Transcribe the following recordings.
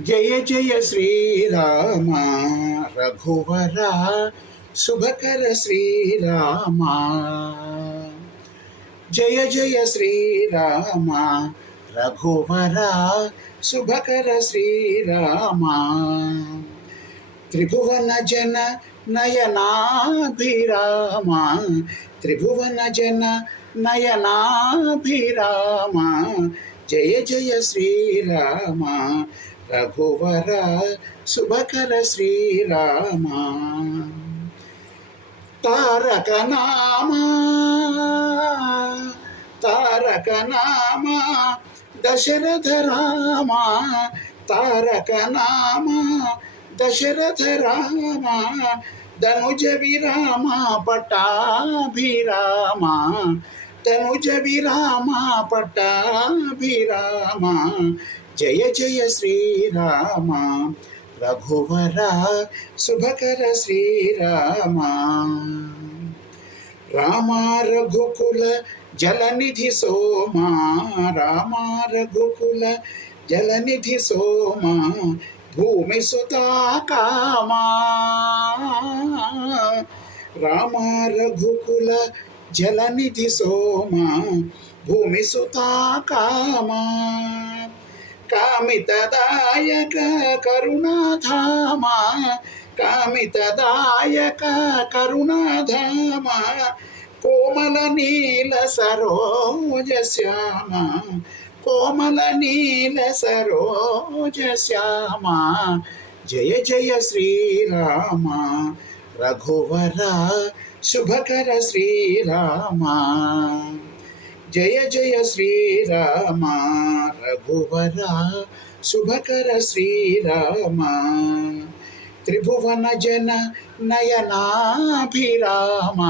జయ జయ శ్రీరామ రఘువర శుభకర శ్రీరామ. జయ జయ శ్రీరామ రఘువర శుభకర శ్రీరామ. త్రిభువన జన నయనాభిరామ, త్రిభువన జన నయనాభిరామ. జయ జయ శ్రీరామ రఘువర శుభకర శ్రీరామ. తారక నామా తారక నామా దశరథ రామ, తారక నామా దశరథ రామ. ధనుజ విరామ పట్టాభిరామ, ధనుజ విరామ పట్టాభిరామ. జయ జయ శ్రీరామ రఘువర శుభకర శ్రీరామ. రామ రఘుకుల జలనిధి సోమా, రామ రఘుకుల జలనిధి సోమా. భూమి సుతా కామా, రామ రఘుకుల జలనిధి సోమా. భూమి సుతా కామా. కామితదాయక కరుణాధామ, కామితదాయక కరుణాధామ. కోమల నీల సరోజ శ్యామ, కోమల నీల సరోజ శ్యామ. జయ జయ శ్రీరామ రఘువర శుభకర శ్రీరామ. జయ జయ శ్రీరామ రఘువర శుభకర శ్రీరామ. త్రిభువన జన నయనాభిరామ,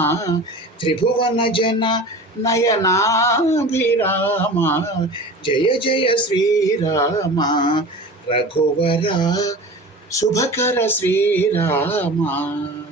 త్రిభువన జన నయనాభిరామ. జయ జయ శ్రీరామ రఘువర శుభకర శ్రీరామ.